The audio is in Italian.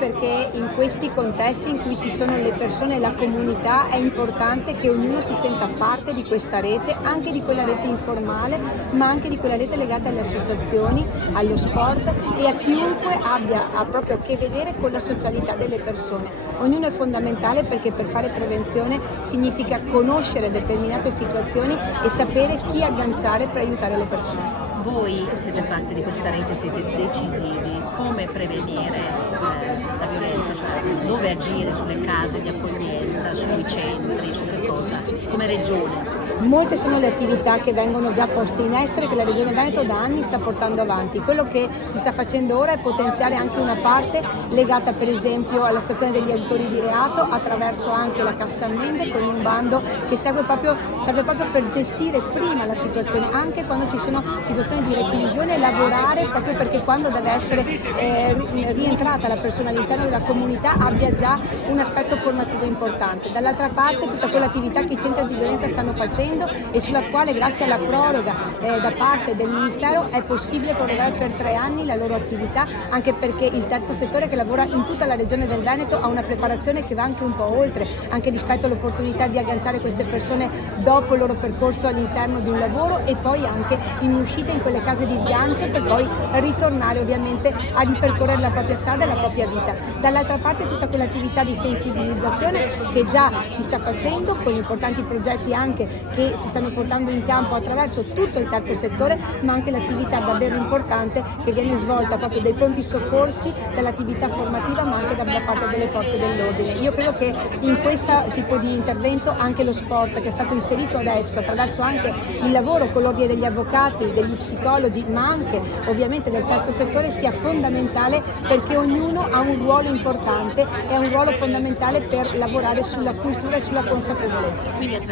Perché in questi contesti in cui ci sono le persone e la comunità è importante che ognuno si senta parte di questa rete, anche di quella rete informale, ma anche di quella rete legata alle associazioni, allo sport e a chiunque abbia proprio a che vedere con la socialità delle persone. Ognuno è fondamentale perché per fare prevenzione significa conoscere determinate situazioni e sapere chi agganciare per aiutare le persone. Voi siete parte di questa rete, siete decisivi. Come prevenire questa violenza? Cioè dove agire sulle case di accoglienza, sui centri, su che cosa? Come regione? Molte sono le attività che vengono già poste in essere, che la Regione Veneto da anni sta portando avanti. Quello che si sta facendo ora è potenziare anche una parte legata per esempio alla stazione degli autori di reato attraverso anche la Cassa Ammende con un bando che serve proprio per gestire prima la situazione, anche quando ci sono situazioni di reclusione, lavorare proprio perché quando deve essere rientrata la persona all'interno della comunità abbia già un aspetto formativo importante. Dall'altra parte tutta quell'attività che i centri di violenza stanno facendo e sulla quale grazie alla proroga da parte del Ministero è possibile prorogare per 3 anni la loro attività, anche perché il terzo settore che lavora in tutta la regione del Veneto ha una preparazione che va anche un po' oltre, anche rispetto all'opportunità di agganciare queste persone dopo il loro percorso all'interno di un lavoro e poi anche in uscita in quelle case di sgancio per poi ritornare ovviamente a ripercorrere la propria strada e la propria vita. Dall'altra parte tutta quell'attività di sensibilizzazione che già si sta facendo con importanti progetti anche che si stanno portando in campo attraverso tutto il terzo settore, ma anche l'attività davvero importante che viene svolta proprio dai pronti soccorsi, dall'attività formativa, ma anche da parte delle forze dell'ordine. Io credo che in questo tipo di intervento anche lo sport che è stato inserito adesso attraverso anche il lavoro con l'ordine degli avvocati, degli psicologi, ma anche ovviamente del terzo settore sia fondamentale perché ognuno ha un ruolo importante e ha un ruolo fondamentale per lavorare sulla cultura e sulla consapevolezza.